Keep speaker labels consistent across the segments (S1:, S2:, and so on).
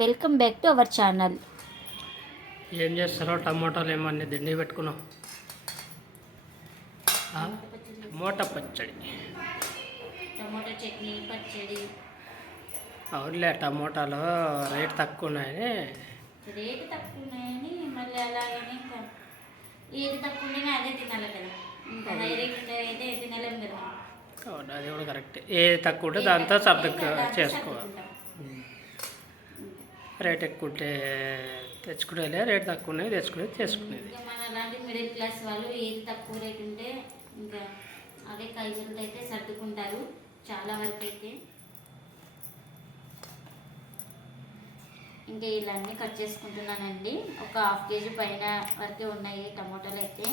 S1: Welcome back to our channel.
S2: ఏం చేస్తారో టమాటాలు ఏమన్నీ దిండి పెట్టుకున్నాం? టమోటా పచ్చడి.
S1: టమాటో చట్నీ పచ్చడి.
S2: అవునులే టమోటాలు రేట్ తక్కువ ఉన్నాయని
S1: రేటు తక్కువ ఉన్నాయని మళ్ళీ అలాగని ఏది తక్కువ ఉన్నాయో అదే తినాలి కదా. ఇంకా ఉండేవి అయితే తినలేం కదా.
S2: అవును అది కూడా కరెక్ట్. ఏది తక్కువ ఉంటే దాంతో సర్దు
S1: దాంతో
S2: చేసుకోవాలి. రేట్ ఎక్కువ ఉంటే తెచ్చుకునేలే రేట్ తక్కువ ఉన్నాయి తెచ్చుకునేది చేసుకునేది.
S1: మిడిల్ క్లాస్ వాళ్ళు ఏది తక్కువ రేట్ ఉంటే ఇంకా అదే కైజులతో అయితే సర్దుకుంటారు చాలా వరకు అయితే. ఇంకా ఇలా అన్నీ కట్ చేసుకుంటున్నానండి. ఒక హాఫ్ కేజీ పైన వరకే ఉన్నాయి టమాటాలు అయితే.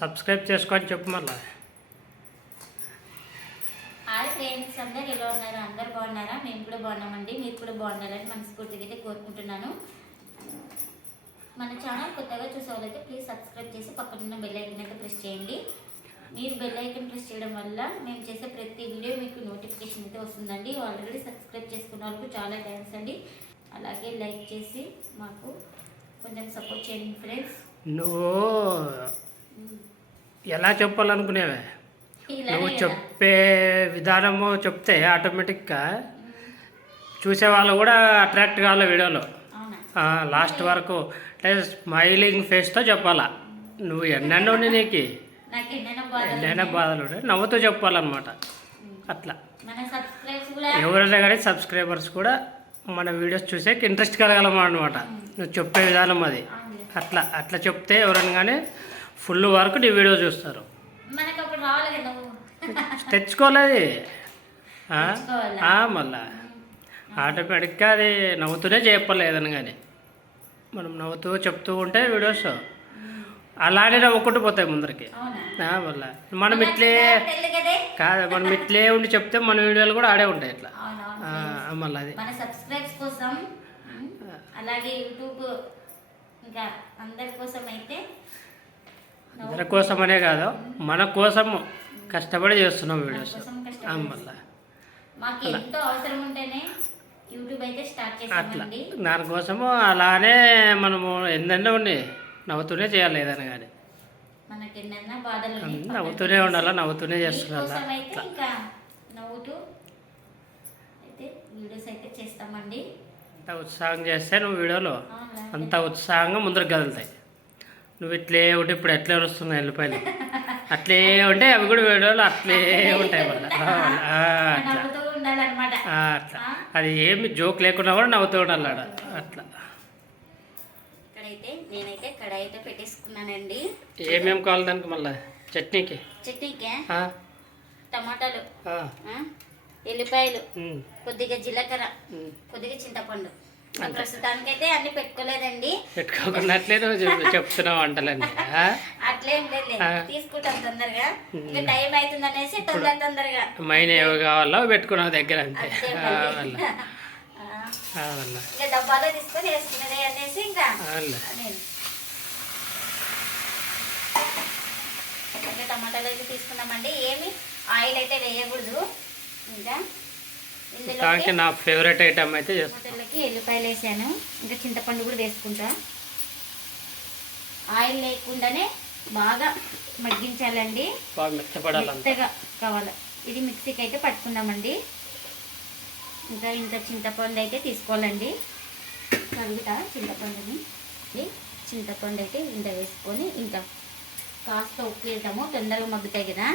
S2: సబ్స్క్రైబ్ చేసుకొని చెప్పు మళ్ళా
S1: హాయ్ ఫ్రెండ్స్ అందరు ఎలా ఉన్నారు అందరు బాగున్నారా మేము కూడా బాగున్నామండి మీరు కూడా బాగుండాలని మనస్ఫూర్తిగా అయితే కోరుకుంటున్నాను. మన ఛానల్ కొత్తగా చూసే వాళ్ళైతే ప్లీజ్ సబ్స్క్రైబ్ చేసి పక్కనున్న బెల్ ఐకన్ అయితే ప్రెస్ చేయండి. మీరు బెల్ ఐకన్ ప్రెస్ చేయడం వల్ల మేము చేసే ప్రతి వీడియో మీకు నోటిఫికేషన్ అయితే వస్తుందండి. ఆల్రెడీ సబ్స్క్రైబ్ చేసుకున్న వాళ్ళకు చాలా థ్యాంక్స్ అండి. అలాగే లైక్ చేసి మాకు కొంచెం సపోర్ట్ చేయండి ఫ్రెండ్స్
S2: నువ్వు ఎలా చెప్పాలనుకునేవే? నువ్వు చెప్పే విధానము చెప్తే ఆటోమేటిక్గా చూసే వాళ్ళు కూడా అట్రాక్ట్ కావాలి వీడియోలో. లాస్ట్ వరకు. అంటే స్మైలింగ్ ఫేస్తో చెప్పాలా? నువ్వు ఎన్నెన్నో నీకు?
S1: ఎన్నైనా బాధలు
S2: నవ్వుతూ చెప్పాలన్నమాట. అట్లా. ఎవరైనా కానీ సబ్స్క్రైబర్స్ కూడా మన వీడియోస్ చూసే ఇంట్రెస్ట్ కలగలమన్నమాట. నువ్వు చెప్పే విధానం అది. అట్లా అట్లా చెప్తే ఎవరైనా కానీ ఫుల్ వరకు నీ వీడియో చూస్తారు. తెచ్చుకోలేదు మళ్ళా. ఆటోమేటిక్గా అది నవ్వుతూనే చెప్పాలి ఏదైనా కానీ. మనం నవ్వుతూ చెప్తూ ఉంటే వీడియోస్ అలానే నవ్వుకుంటూ పోతాయి ముందరికి. మళ్ళా. మనం ఇట్లే
S1: కదే.
S2: మనం ఇట్లే ఉండి చెప్తే మన వీడియోలు కూడా ఆడే ఉంటాయి ఇట్లా. మళ్ళీ అది.
S1: మన సబ్స్క్రైబ్స్ కోసం ఉమ్, అలాగే యూట్యూబ్ ఇంకా అందరి కోసం అయితే
S2: అందరి కోసమనే కాదు మన కోసం కష్టపడి చేస్తున్నాం వీడియోస్. మళ్ళా.
S1: మాకు ఎంతో అవసరం ఉంటేనే యూట్యూబ్ అయితే స్టార్ట్
S2: అట్లా.
S1: చేసామండి.
S2: దానికోసము అలానే మనము ఎన్నెన్నో ఉన్నాయి. నవ్వుతూనే చేయాలి ఏదైనా కానీ.
S1: మనకి ఎన్నైనా బాధలు ఉన్నాయి.
S2: నవ్వుతూనే ఉండాలా నవ్వుతూనే చేస్తుండాలా
S1: మీకోసం అయితే ఇంకా నవ్వుతూ అయితే వీడియోస్ అయితే చేస్తామండి.
S2: అంత ఉత్సాహం చేస్తే నువ్వు వీడియోలో
S1: అవునా?
S2: అంత ఉత్సాహంగా ముందరకు కదులుతాయి. నువ్వు ఇట్లే ఉంటే ఇప్పుడు ఎట్లే వస్తున్నాయి వెళ్ళిపోయి అట్లే ఉంటే అవి కూడా వీడియోలు అట్లే ఉంటాయి మళ్ళీ. అట్లా.
S1: నవ్వుతూ ఉండాలన్నమాట.
S2: ఆ, అట్లా. అది ఏమి జోక్ లేకుండా కూడా నవ్వుతూ ఉండాలి. అట్లా.
S1: ఇక్కడైతే నేనైతే కడాయి అయితే పెట్టేసుకున్నానండి.
S2: ఏమేమి కావాలి దానికి మళ్ళీ? చట్నీకి?
S1: చట్నీకే? టమాటాలు. ఎల్లిపాయలు. కొద్దిగా జీలకర్ర. కొద్దిగా చింతపండు. ప్రస్తుతానికైతే అన్ని పెట్టుకోలేదండి.
S2: పెట్టుకోకుండా అట్లే నువ్వు చెప్- చెప్తున్నావు వంటలన్నీ ఆ?
S1: అట్లేం లేదు
S2: ఆ.
S1: తీసుకుంటాం తొందరగా. ఇంకా టైం అవుతుంది అనేసి తొందర తొందరగా.
S2: మైన్ ఏవి కావాలో పెట్టుకున్నావు దగ్గర అంతే.
S1: ఇంకా డబ్బాలో తీసుకొని వేసుకున్నదే అనేసి ఇంకా టమాటాలు అయితే తీసుకున్నామండి. ఏమి ఆయిల్ అయితే వేయకూడదు. ఇంకా
S2: దానికి నా ఫేవరెట్ ఐటమ్ అయితే చేస్తాను
S1: ఎల్లిపాయలు వేసాను. ఇంకా చింతపండు కూడా వేసుకుంటా. ఆయిల్ లేకుండానే బాగా మగ్గించాలండి.
S2: బాగా మెత్తపడాలంత.
S1: మెత్తగా కావాలి. ఇది మిక్సీకి అయితే పట్టుకున్నామండి ఇంకా ఇంత చింతపండు అయితే తీసుకోవాలండి. కలుగుతా చింతపండుని. చింతపండు అయితే ఇంత వేసుకొని ఇంకా కాస్త ఉప్పు వేద్దాము. తొందరగా మగ్గుతాయి కదా.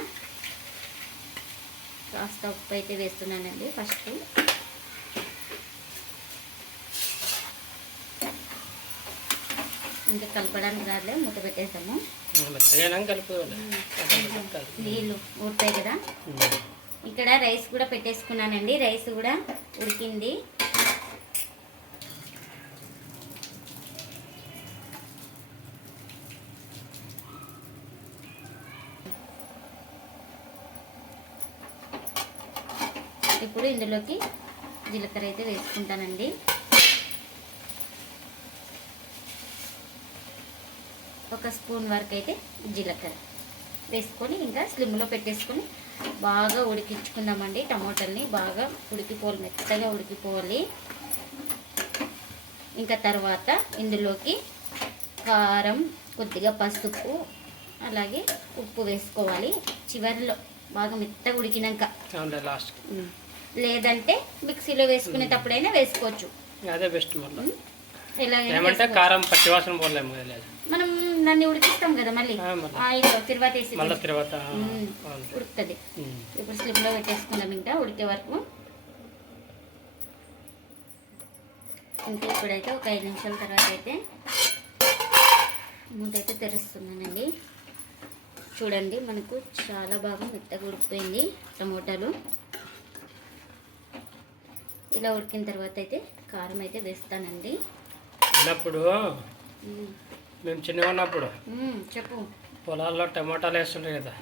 S1: కాస్త ఉప్పు అయితే వేస్తున్నానండి ఫస్ట్. ఇంకా కలపడానికి రాదులే మూత పెట్టేద్దాము.
S2: కలుపు
S1: నీళ్ళు ఊరుతాయి కదా. ఇక్కడ రైస్ కూడా పెట్టేసుకున్నానండి. రైస్ కూడా ఉడికింది. ఇప్పుడు ఇందులోకి జీలకర్ర అయితే వేసుకుంటానండి. ఒక స్పూన్ వరకు అయితే జీలకర్ర వేసుకొని ఇంకా స్లిమ్లో పెట్టేసుకొని బాగా ఉడికించుకుందామండి టమాటాలని. బాగా ఉడికిపోవాలి మెత్తగా ఉడికిపోవాలి. ఇంకా తర్వాత ఇందులోకి కారం కొద్దిగా పసుపు అలాగే ఉప్పు వేసుకోవాలి. చివరిలో బాగా మెత్తగా ఉడికినాక
S2: లాస్ట్.
S1: లేదంటే మిక్సీలో వేసుకునేటప్పుడైనా వేసుకోవచ్చు.
S2: అదే బెస్ట్ ఏమంటే. కారం పోలేము
S1: మనం దాన్ని ఉడికిస్తాం కదా మళ్ళీ. ఆయిల్ తిరువాత వేసి
S2: మళ్ళీ తర్వాత
S1: ఉమ్,
S2: అవును.
S1: ఉడుకుతుంది. ఇప్పుడు స్లిమ్లో పెట్టేసుకుందాం ఇంకా ఉడికే వరకు. ఇంకా ఇప్పుడైతే ఒక ఐదు నిమిషాల తర్వాత అయితే మూత అయితే తెరుస్తున్నానండి. చూడండి మనకు చాలా బాగా మెత్తగా ఉడికిపోయింది టమోటాలు. ఇలా ఉడికిన తర్వాత అయితే కారం అయితే వేస్తానండి.
S2: చిన్నప్పుడు మేము. చిన్నగా ఉన్నప్పుడు?
S1: చెప్పు.
S2: పొలాల్లో టమాటాలు వేస్తుంటాయి కదా.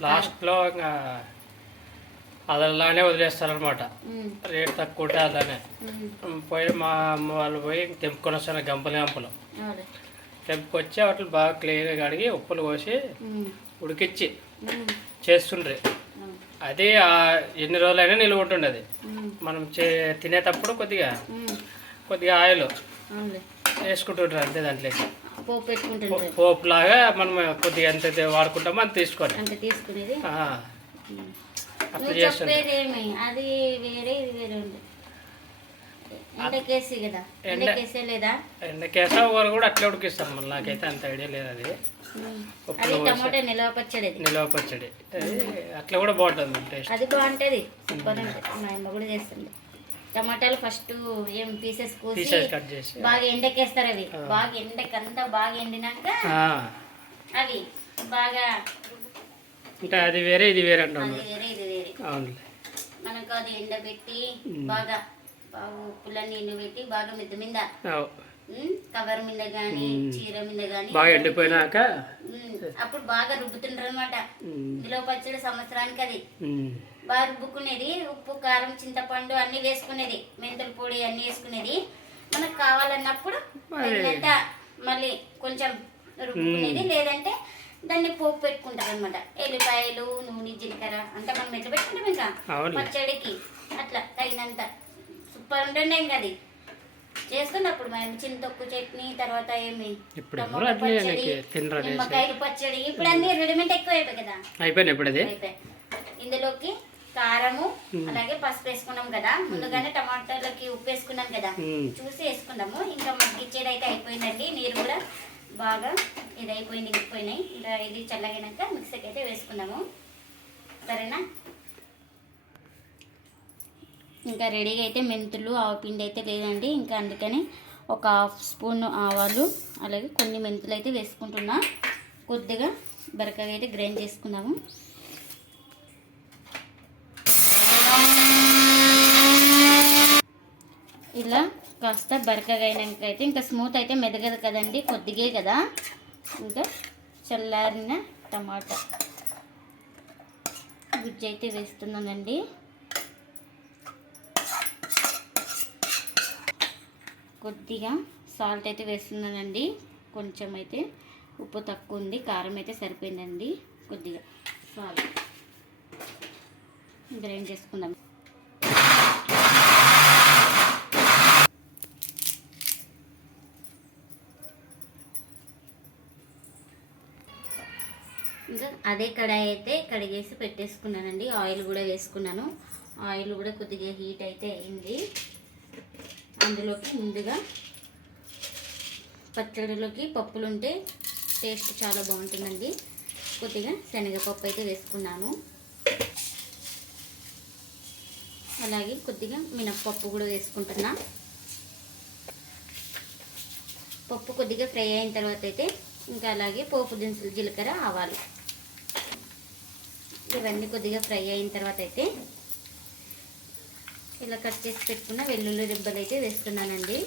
S2: లాస్ట్లో ఇంకా అది అలానే వదిలేస్తారనమాట రేట్ తక్కువ ఉంటే అలానే పోయి మా అమ్మ వాళ్ళు పోయి తెంపుకొని వస్తారు గంపలు గంపలు. తెంపుకొచ్చి వాటిని బాగా క్లీన్గా కడిగి ఉప్పులు పోసి
S1: ఉమ్,
S2: ఉడికిచ్చి చేస్తుండ్రి. అది ఎన్ని రోజులైనా నిల్వ ఉంటుండేది.
S1: ఉమ్,
S2: మనం చే తినేటప్పుడు కొద్దిగా కొద్దిగా ఆయిల్ వేసుకుంటుంటారు అంతే దాంట్లోకి
S1: పోపు
S2: లాగా మనం కొద్దిగా ఎంత వాడుకుంటామో అంత తీసుకొని.
S1: అంటే తీసుకునేది.
S2: అట్లా
S1: అది వేరే ఇది వేరే ఉంది ఎండకేసి కదా?
S2: ఎండ-
S1: ఎండకేసే లేదా?
S2: ఎండకేసా ఊరు కూడా అట్లా ఉడికిస్తాం. మళ్ళీ నాకైతే అంత ఐడియా లేదు అది.
S1: అది టమాటా నిలవ పచ్చడి.
S2: నిల్వ పచ్చడి. అది అట్లా కూడా బాగుంటుంది టేస్ట్.
S1: అది బాగుంటది. సూపర్ ఉంటుంది. మా అమ్మ కూడా చేస్తుంది. టమాటాలు ఫస్ట్ ఏం పీసెస్ కోసి
S2: పీసెస్ కట్ చేసి
S1: బాగా ఎండకేస్తారు అవి. బాగా ఎండకంతా బాగా ఎండినాక అవి బాగా
S2: అంటే అది వేరే ఇది వేరే అంటాం
S1: వేరే ఇది వేరే.
S2: అవునులే.
S1: మనకు అది ఎండబెట్టి బాగా బాగా ఉప్పుల నీళ్ళు పెట్టి బాగా మిద్ద మీద కవర్ మీద గాని చీర మీద గాని
S2: బాగా ఎండిపోయినాక
S1: అప్పుడు బాగా రుబ్బుతుండ్రు అనమాట ఇందులో పచ్చడి సంవత్సరానికి అది. బాగా రుబ్బుకునేది ఉప్పు కారం చింతపండు అన్ని వేసుకునేది. మెంతుల పొడి అన్ని వేసుకునేది. మనకు కావాలన్నప్పుడు మళ్ళీ కొంచెం రుబ్బుకునేది. లేదంటే దాన్ని పోపు పెట్టుకుంటారు అనమాట ఎల్లిపాయలు నూనె జీలకర్ర అంతా మనం ఎట్లా పెట్టుకుంటాం ఇంకా పచ్చడికి. అట్లా తగినంత. సూపర్ ఉంటుండే ఇంకా అది. చేస్తున్నప్పుడు మేము చింతొక్కు చట్నీ తర్వాత ఏమి?
S2: ఇప్పుడు ఎవరు
S1: టమాటా
S2: అట్లే
S1: పచ్చడి ఇప్పుడు అన్ని రెడీమేడ్ ఎక్కువ అయిపోయి కదా.
S2: అయిపోయింది ఇప్పుడు అది?
S1: ఇందులోకి కారము అలాగే పసుపు వేసుకున్నాం కదా. ముందుగానే టమాటాలకి ఉప్పు వేసుకున్నాం కదా. చూసి వేసుకుందాము. ఇంకా మగ్గిచ్చేది అయితే అయిపోయిందండి. నీరు కూడా బాగా ఇది అయిపోయింది ఇంకిపోయినాయి ఇంకా ఇది చల్లగినాక మిక్సీకి అయితే వేసుకుందాము. సరేనా? ఇంకా రెడీగా అయితే మెంతులు ఆవు పిండి అయితే లేదండి. ఇంకా అందుకని ఒక హాఫ్ స్పూన్ ఆవాలు అలాగే కొన్ని మెంతులు అయితే వేసుకుంటున్నా. కొద్దిగా బరకగా అయితే గ్రైండ్ చేసుకున్నాము ఇలా కాస్త బరకగా అయినాక అయితే ఇంకా స్మూత్ అయితే మెదగదు కదండి కొద్దిగే కదా. ఇంకా చల్లారిన టమాటా గుజ్జు అయితే వేస్తున్నానండి. కొద్దిగా సాల్ట్ అయితే వేస్తున్నానండి. కొంచెం అయితే ఉప్పు తక్కువ ఉంది కారం అయితే సరిపోయిందండి. కొద్దిగా సాల్ట్ గ్రైండ్ చేసుకుందాం. ఇంకా అదే కడాయి అయితే కడిగేసి పెట్టేసుకున్నానండి. ఆయిల్ కూడా వేసుకున్నాను. ఆయిల్ కూడా కొద్దిగా హీట్ అయితే అయింది. అందులోకి ముందుగా పచ్చడిలోకి పప్పులు ఉంటే టేస్ట్ చాలా బాగుంటుందండి. కొద్దిగా శనగపప్పు అయితే వేసుకున్నాను. అలాగే కొద్దిగా మినప్పప్పు కూడా వేసుకుంటున్నా. పప్పు కొద్దిగా ఫ్రై అయిన తర్వాత అయితే ఇంకా అలాగే పోపు దినుసులు జీలకర్ర ఆవాలు. ఇవన్నీ కొద్దిగా ఫ్రై అయిన తర్వాత అయితే ఇలా కట్ చేసి పెట్టుకున్న వెల్లుల్లి రిబ్బలు అయితే వేస్తున్నానండి.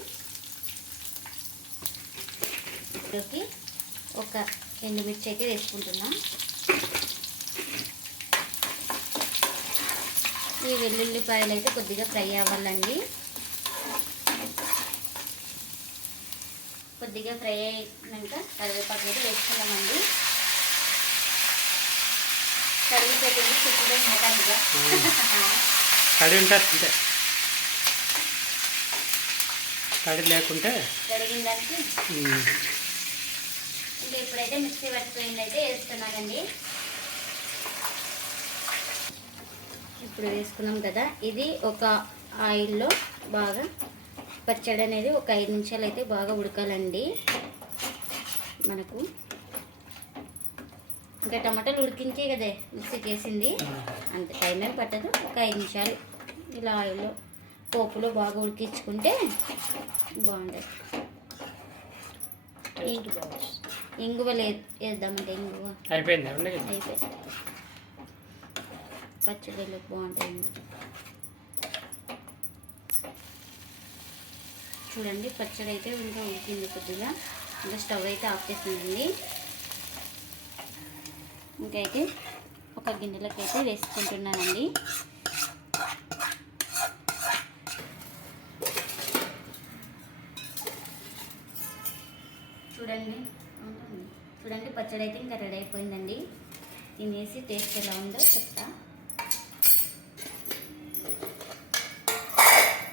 S1: ఇందులోకి ఒక ఎండుమిర్చి అయితే వేసుకుంటున్నా. ఈ వెల్లుల్లిపాయలు అయితే కొద్దిగా ఫ్రై అవ్వాలండి. కొద్దిగా ఫ్రై అయినాక కరివేపాకు అయితే వేసుకున్నామండి. పెట్టింది చుట్టూ మెకానిక్గా
S2: తడి ఉంటుంది అంతే. తడి లేకుంటే
S1: ఇంకా ఇప్పుడైతే మిక్సీ పట్టుకుని అయితే వేస్తున్నానండి. ఇప్పుడు వేసుకున్నాం కదా ఇది ఒక ఆయిల్లో బాగా పచ్చడి అనేది ఒక ఐదు నిమిషాలు అయితే బాగా ఉడకాలండి. మనకు ఇంకా టమాటాలు ఉడికించే కదే మిక్సీకి వేసింది. అంత టైం ఏం పట్టదు ఒక ఐదు నిమిషాలు. ఇలా ఆయిల్లో పోపులో బాగా ఉడికించుకుంటే బాగుంటుంది. ఇంగువ వేద్దామంటే ఇంగువ.
S2: అయిపోయింది?
S1: అయిపోయింది. ఇంగువ. చూడండి పచ్చడి అయితే ఇంకా ఉడికింది కొద్దిగా. ఇంకా స్టవ్ అయితే ఆఫ్ చేసిందండి ఇంకైతే ఒక గిన్నెలోకి అయితే వేసుకుంటున్నానండి. చూడండి. చూడండి పచ్చడి అయితే ఇంకా రెడీ అయిపోయిందండి. తినేసి టేస్ట్ ఎలా ఉందో చెప్తా.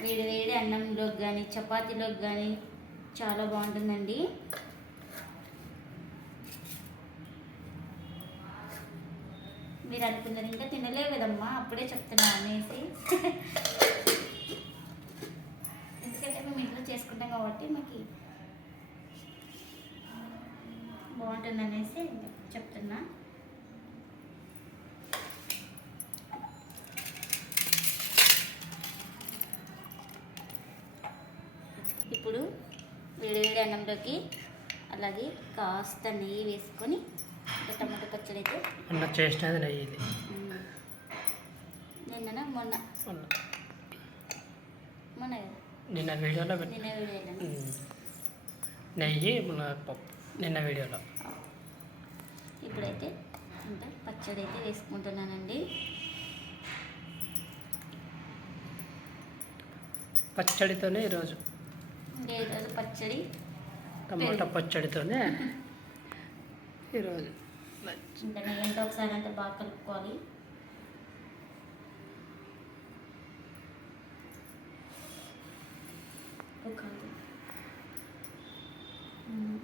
S1: వేడి వేడి అన్నంలోకి కానీ చపాతీలోకి కానీ చాలా బాగుంటుందండి. మీరు అనుకున్నారు ఇంకా తినలేవు కదమ్మా అప్పుడే చెప్తున్నా అనేసి. ఎందుకంటే మేము ఇంట్లో చేసుకుంటాం కాబట్టి మాకు బాగుంటుంది అనేసి చెప్తున్నా. ఇప్పుడు వేడి వేడి అన్నంలోకి అలాగే కాస్త నెయ్యి వేసుకొని టమాటా పచ్చడి అయితే
S2: మొన్న చేసినది నెయ్యి ఇది
S1: మ్మ్. నిన్న మొన్న.
S2: మొన్న నిన్న వీడియోలో
S1: నిన్న వేడి
S2: ఉమ్. నెయ్యి మన పప్పు. నిన్న వీడియోలో.
S1: ఇప్పుడైతే ఇంకా పచ్చడి అయితే వేసుకుంటున్నానండి.
S2: పచ్చడితోనే ఈరోజు.
S1: పచ్చడి.
S2: టమాటా పచ్చడితోనే ఈరోజు.
S1: ఇంకా ఒకసారి అంతా బాగా కలుపుకోవాలి ఒక మ్మ్.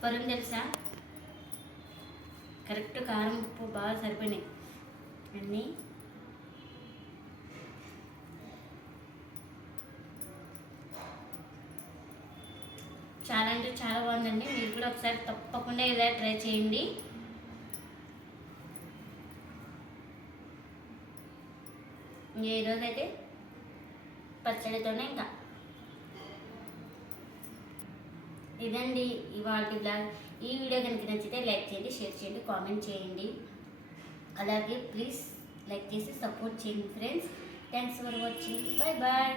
S1: సూపర్ తెలుసా? కరెక్ట్ కారం ఉప్పు బాగా సరిపోయినాయి. అన్నీ. చాలా అంటే చాలా బాగుందండి. మీరు కూడా ఒకసారి తప్పకుండా ఇలా ట్రై చేయండి. ఇంకా ఈరోజు అయితే పచ్చడితోనే ఇంకా. ఇదండి ఇవాళ బ్లాగ్ ఈ వీడియో కనుక నచ్చితే లైక్ చేయండి షేర్ చేయండి కామెంట్ చేయండి. అలాగే ప్లీజ్ లైక్ చేసి సపోర్ట్ చేయండి friends. Thanks for watching bye bye